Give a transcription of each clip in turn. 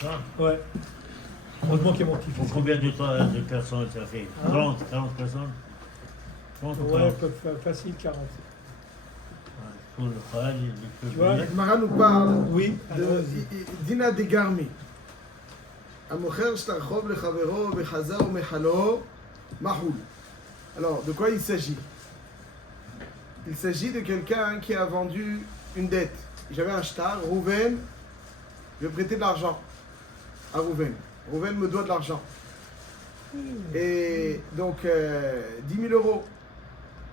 ça. Ouais. Heureusement qu'il y a mon petit Pour combien de personnes ça fait 30, 40 personnes 30 ou Ouais, 40. facile 40. Pour le travail, Tu vois, La Gemara nous parle Oui, de allons-y. Dina de Garmi. Amocher shtarchov lechavero vechazar umechalo mahoul. Alors, de quoi il s'agit? Il s'agit de quelqu'un qui a vendu une dette. J'avais un shtar, Rouven, je vais prêter de l'argent à Rouven. Rouven me doit de l'argent. Et donc, 10 000 euros.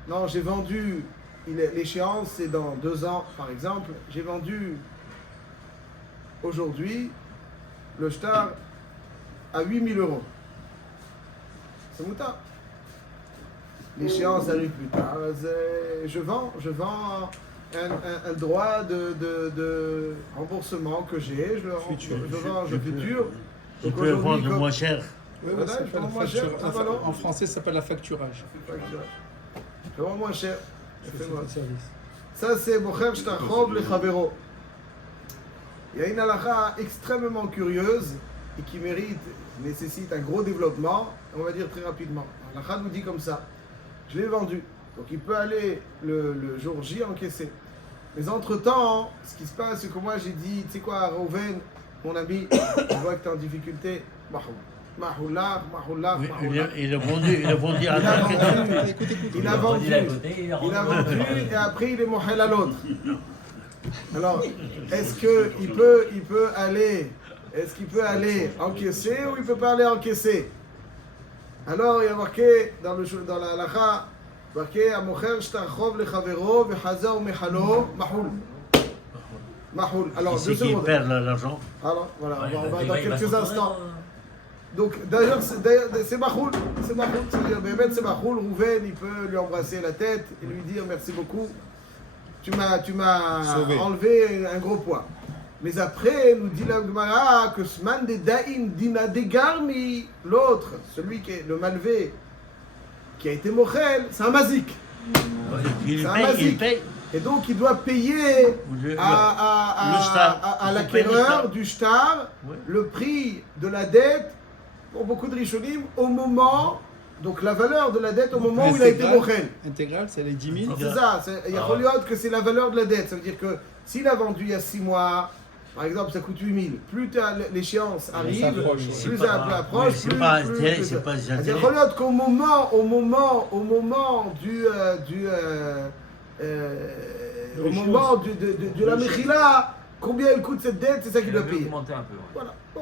Non, j'ai vendu, l'échéance c'est dans 2 ans par exemple. J'ai vendu aujourd'hui le shtar à 8 000 euros. C'est mouta. L'échéance arrive plus tard. Je vends un droit de remboursement que j'ai. Je vends le futur. Tu Donc peux vendre aujourd'hui, comme- moins cher. Ouais, Voilà, ça je s'appelle vends la moins cher. factura- Ah, bah non. En français, ça s'appelle la facturage. Je vends moins cher. C'est le service. Ça, c'est Mocher Shtachov le Chavero. Il y a une halakha extrêmement curieuse et qui nécessite un gros développement, on va dire très rapidement. Halakha nous dit comme ça. Je l'ai vendu. Donc il peut aller le jour J encaisser. Mais entre-temps, ce qui se passe, c'est que moi j'ai dit, tu sais quoi, Rouven, mon ami, je vois que tu es en difficulté. Mahoular. Oui, il a vendu à Il a vendu. Il a vendu Et après il est mohel à l'autre. Alors, est-ce qu'il peut aller encaisser ou il peut pas aller encaisser? Alors il y a marqué dans la halakha, marqué Amocher shtarchov lechavero vechazar mechalo mahoul. Mahoul. Alors, c'est 2 qui secondes. perd l'argent. Alors, voilà, on va il dans va quelques s'en instants. prendre, Donc, d'ailleurs, c'est Mahoul. C'est Mahoul. C'est-à-dire, c'est Mahoul. Rouven, il peut lui embrasser la tête et lui dire merci beaucoup. Tu m'as Sauvé. enlevé un gros poids. Mais après, nous dit la Gemara que ce man de Daïn Dina de Garmi, l'autre, celui qui est le malvé, qui a été mochel, c'est un mazik. Il C'est un paye, il mazik. paye. Et donc, il doit payer Le à shtar. l'acquéreur du shtar Oui. le prix de la dette, pour beaucoup de rishonim, au moment, donc la valeur de la dette au moment où il a été mochel. Intégral, c'est les 10 000. C'est ça, il y a Choliot que c'est la valeur de la dette. Ça veut dire que s'il a vendu il y a 6 mois, par exemple, ça coûte 8 000. Plus l'échéance arrive, s'approche. plus C'est elle pas- approche, oui, c'est plus... pas plus- intérêt, plus- c'est pas des C'est-à-dire intérêts. Choliot qu'au moment au moment de la Mechila, combien elle coûte cette dette, c'est ça qu'il doit payer. augmenter un peu. Voilà. Bon,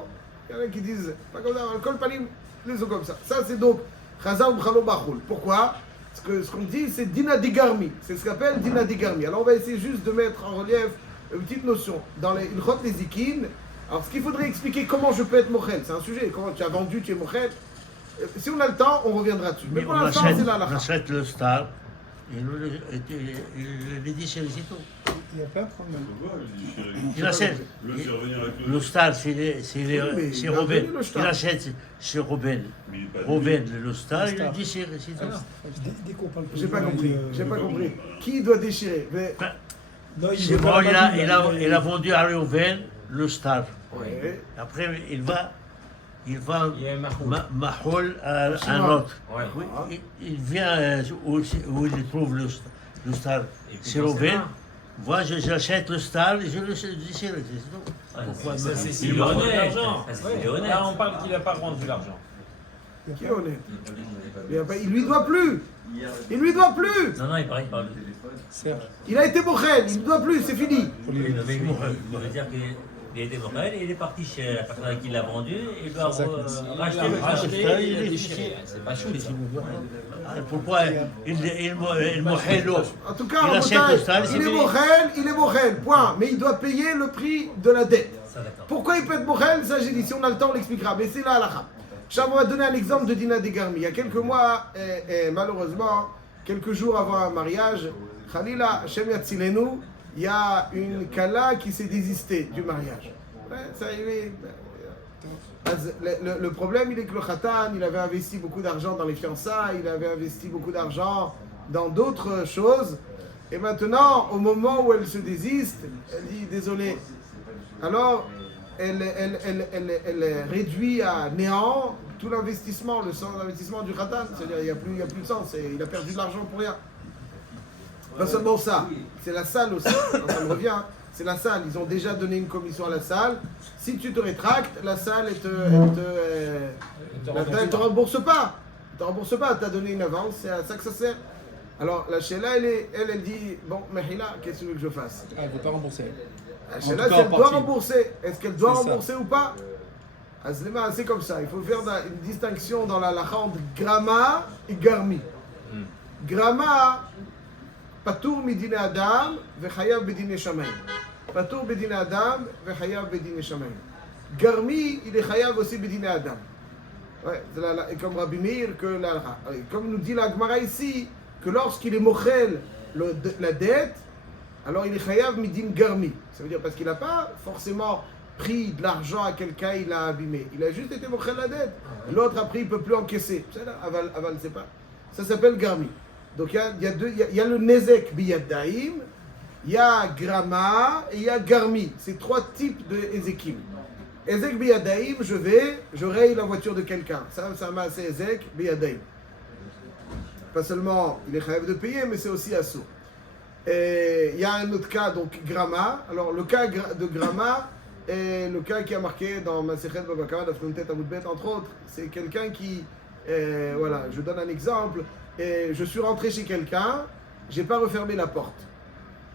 il y en a qui disent, pas comme ça, Kol Panim, les ont comme ça. Ça, c'est donc Chazal Bchalo Bachoul. Pourquoi? Parce que ce qu'on dit, c'est Dina Digarmi. C'est ce qu'on appelle Dina Digarmi. Alors, on va essayer juste de mettre en relief une petite notion. Dans les Ilchot Nezikin, alors ce qu'il faudrait expliquer, comment je peux être Mochel. C'est un sujet. Comment tu as vendu, tu es Mochel. Si on a le temps, on reviendra dessus. Mais pour on l'instant, c'est la on halakha. achète le star. Et il est déchiré, c'est tout. Il n'y a pas de problème. Il achète. Le star, c'est mais il a Robin. vendu le star. Il achète chez Robin. Robin, le star, il est déchiré, c'est tout. Dès qu'on parle J'ai pas compris. J'ai pas compris. Qui doit déchirer? Mais... Non, C'est bon, il a vendu à Robin le star. Ouais. Après, il va Il y a un mahoul. Mahol à un Chinois. autre. Ouais. Oui, il vient où il trouve le star. Et puis C'est dans ses Robin. mains. Moi, j'achète le star et je le déchire. C'est tout. Ouais, Pourquoi ça, me- c'est il s'il est me- honnête. l'argent. Ça, c'est s'il est honnête. Là, on parle qu'il n'a pas rendu l'argent. Qui est honnête? Il lui doit plus. Il lui doit plus. Non, il paraît pas. Serge, Il a été Mochel. Il ne doit plus. C'est fini. Il veut dire qu'il a été mortel et il est parti chez la personne à qui il l'a vendu et il doit C'est ça qu'il racheter Il le a star. racheté, il est il a déchiré. déchiré. C'est pas chaud, les filles. Pourquoi il mochait l'eau? En tout cas, Il en achète Bretagne, le stade, c'est il est fini. Mochel. Il est Mochel. Point. Mais il doit payer le prix de la dette. Ça, d'accord. Pourquoi il peut être Mochel? Ça, j'ai dit. Si on a le temps, on l'expliquera. Mais c'est là la on va donner un exemple de Dina Degarmi. Il y a quelques mois, et malheureusement, quelques jours avant un mariage, Khalila, Hashem Yatzilenu, il y a une Kala qui s'est désistée du mariage. Ouais, ça arrivé. Le problème, il est que le Khatan, il avait investi beaucoup d'argent dans les fiançailles, il avait investi beaucoup d'argent dans d'autres choses. Et maintenant, au moment où elle se désiste, elle dit désolé. Alors, elle réduit à néant tout l'investissement, le sens d'investissement du Khatan. C'est-à-dire il n'y a plus de sens, il a perdu de l'argent pour rien. Pas seulement ça, c'est la salle aussi, quand ça me revient, c'est la salle. Ils ont déjà donné une commission à la salle. Si tu te rétractes, la salle elle te rembourse pas. Elle te rembourse pas, tu as donné une avance, c'est à ça que ça sert. Alors la Sheila, elle dit, bon, Mahila, qu'est-ce que tu veux que je fasse? Elle ne veut pas rembourser. La En Sheila, tout cas, si elle en doit partie. rembourser, est-ce qu'elle doit C'est ça. rembourser ou pas? Azlema, c'est comme ça. Il faut faire une distinction dans la lacha entre grama et garmi. Grama, patour midine adam, vechayav bedine shamayim. Patour bedine adam, vechayav bedine shamayim. Garmi, il est chayav aussi bedine adam. Ouais, et comme Rabbi Meir, que comme nous dit la Gemara ici, que lorsqu'il est mochel la dette, alors il est chayav midin garmi. Ça veut dire parce qu'il n'a pas forcément pris de l'argent à quelqu'un, il l'a abîmé. Il a juste été mochel la dette. L'autre après il ne peut plus encaisser. Aval, c'est pas. Ça s'appelle garmi. Donc il y a le nezek biyadaim, il y a grama et il y a garmi. C'est trois types de ezekim. Ezek biyadaim, je raye la voiture de quelqu'un. Ça c'est ezek biyadaim. Pas seulement il est chayav de payer, mais c'est aussi assourd. Et il y a un autre cas, donc grama. Alors le cas de grama est le cas qui a marqué dans Masechet Baba Kama, Dafnuntet Amudbet, entre autres. C'est quelqu'un qui, voilà, je donne un exemple. Je suis rentré chez quelqu'un, j'ai pas refermé la porte.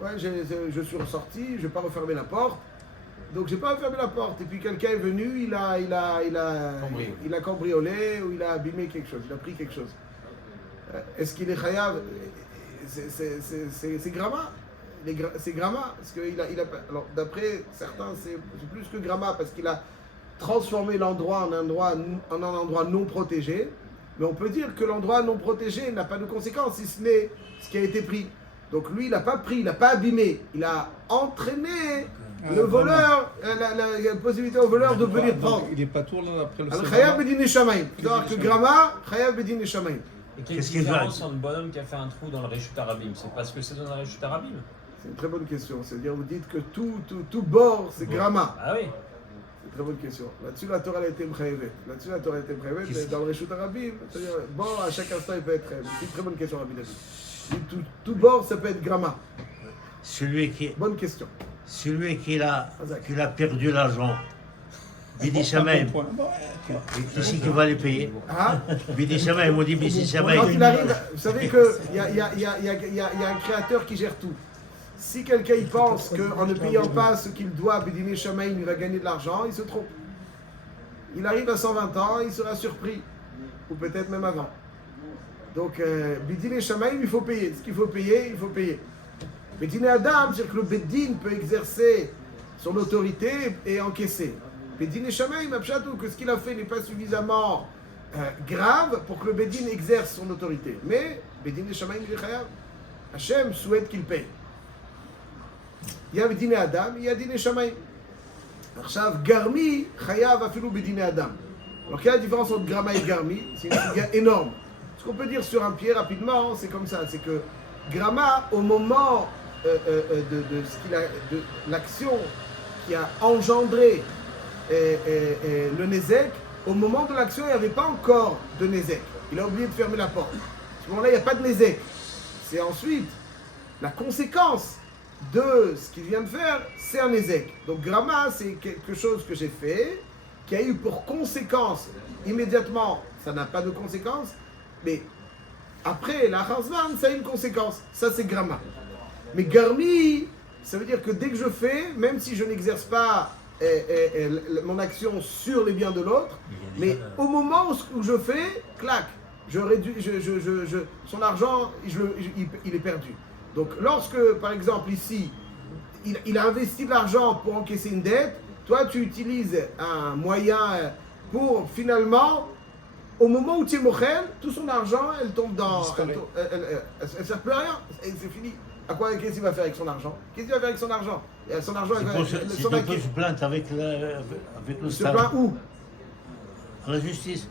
Ouais, je suis ressorti, je n'ai pas refermé la porte. Donc j'ai pas refermé la porte. Et puis quelqu'un est venu, il a cambriolé ou il a abîmé quelque chose, il a pris quelque chose. Est-ce qu'il est chayav? C'est grama. C'est grama. Parce alors d'après certains, c'est plus que grama parce qu'il a transformé l'endroit en un endroit non protégé. Mais on peut dire que l'endroit non protégé n'a pas de conséquences, si ce n'est ce qui a été pris. Donc lui, il n'a pas pris, il n'a pas abîmé. Il a entraîné le voleur, la possibilité au voleur de venir prendre. Il n'est pas tour là après le Alors, chayav bedin shamayim. C'est-à-dire que grama, chayav bedin shamayim. Et quelle est la différence entre le bonhomme qui a fait un trou dans le Réchut Arabim? C'est parce que c'est dans le Réchut Arabim? C'est une très bonne question. C'est-à-dire, vous dites que tout bord, c'est grama. Ah oui. C'est une très bonne question. Là-dessus, la Torah a été mchayevet. Dans le Réchut Arabim, c'est-à-dire, bon, à chaque instant, il peut être. C'est une très bonne question, Rabbi David. Tout bord, ça peut être grama. Bonne question. Celui qui a perdu l'argent, Bidi Shamaim, ici qui va les payer. Hein? Bidi Shamaim, on dit Bidi Shamaim. Quand il arrive, vous savez qu'il y a un créateur qui gère tout. Si quelqu'un il pense qu'en ne payant pas ce qu'il doit, Bédiné Shamaim, il va gagner de l'argent, il se trompe. Il arrive à 120 ans, il sera surpris. Ou peut-être même avant. Donc, Bédiné Shamaim, il faut payer. Ce qu'il faut payer, il faut payer. Bédiné Adam, c'est-à-dire que le Bédine peut exercer son autorité et encaisser. Bédiné Shamaim, Abshatou, que ce qu'il a fait n'est pas suffisamment grave pour que le Bédine exerce son autorité. Mais Bédiné Shamaim, il est chayav. Hachem souhaite qu'il paye. Il y a Bédiné Adam, il y a Bédiné Shamaim. Alors, Garmi, chayav afilou Bédiné Adam. Alors, quelle est la différence entre Grama et Garmi? C'est une figure énorme. Ce qu'on peut dire sur un pied rapidement, c'est comme ça, c'est que Grama, au moment de l'action qui a engendré le Nézek, au moment de l'action, il n'y avait pas encore de Nézek. Il a oublié de fermer la porte. À ce moment-là, il n'y a pas de Nézek. C'est ensuite la conséquence de ce qu'il vient de faire, c'est un Nézek. Donc Grama, c'est quelque chose que j'ai fait, qui a eu pour conséquence, immédiatement, ça n'a pas de conséquence, mais après, la Harzvan, ça a une conséquence. Ça, c'est Grama. Mais Garmi, ça veut dire que dès que je fais, même si je n'exerce pas mon action sur les biens de l'autre, mais au moment où je fais, clac, je réduis, son argent, il est perdu. Donc, lorsque, par exemple, ici, il a investi de l'argent pour encaisser une dette, toi, tu utilises un moyen pour finalement, au moment où tu es mochel, tout son argent, elle tombe dans. Elle ne sert plus à rien. C'est fini. À quoi, qu'est-ce qu'il va faire avec son argent? Qu'est-ce qu'il va faire avec son argent? Son argent, Si on peut se plaindre avec le se plaint où? À la justice.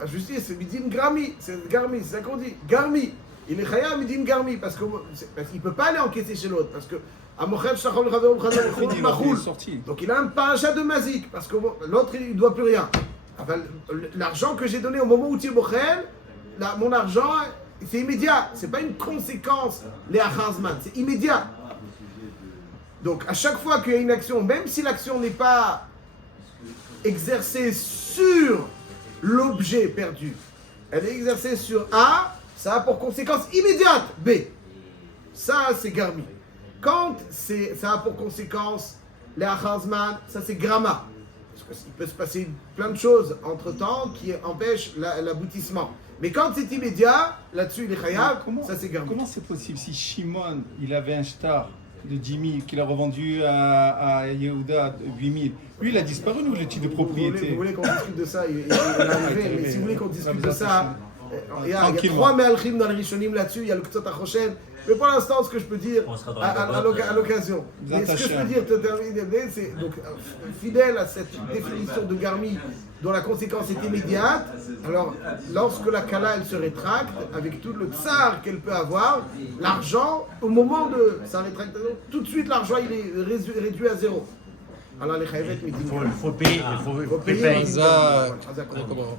La justice, c'est Bidin Garmi. C'est Garmi, c'est ça qu'on dit. Garmi. il est Khayab Midin Garmi, parce qu'il ne peut pas aller encaisser chez l'autre, parce que Amochel Shachom Lechavero B'Chazor Machoul. Donc il a un paracha de Mazik, parce que l'autre il ne doit plus rien. Enfin, l'argent que j'ai donné au moment où tu es Mochel, mon argent, c'est immédiat, c'est pas une conséquence, les Achazman, c'est immédiat. Donc à chaque fois qu'il y a une action, même si l'action n'est pas exercée sur l'objet perdu, elle est exercée sur A, ça a pour conséquence immédiate B. Ça c'est Garmi. Quand ça a pour conséquence les Achazman, ça c'est Gramma. Parce qu'il peut se passer plein de choses entre-temps qui empêchent l'aboutissement. Mais quand c'est immédiat, là-dessus il est Khayab, ça c'est Garmi. Comment c'est possible si Shimon, il avait un shtar de 10 000 qu'il a revendu à Yehuda 8 000, lui il a disparu ou le titre de propriété? Vous voulez qu'on discute de ça, il est arrivé, mais si vous voulez qu'on discute de ça, il y a Tranquillement. 3 Me'alchim dans les Rishonim là-dessus, il y a le Ktsot HaChoshen, mais pour l'instant ce que je peux dire On sera dans à l'occasion, mais ce que je peux dire, te terminer, c'est donc fidèle à cette définition de Garmi dont la conséquence est immédiate. Alors lorsque la Kala elle se rétracte, avec tout le tsar qu'elle peut avoir, l'argent, au moment de sa rétractation, tout de suite l'argent il est réduit à zéro. Alors les Chayavet, Il faut payer, il faut payer. payer. Chazak. Comment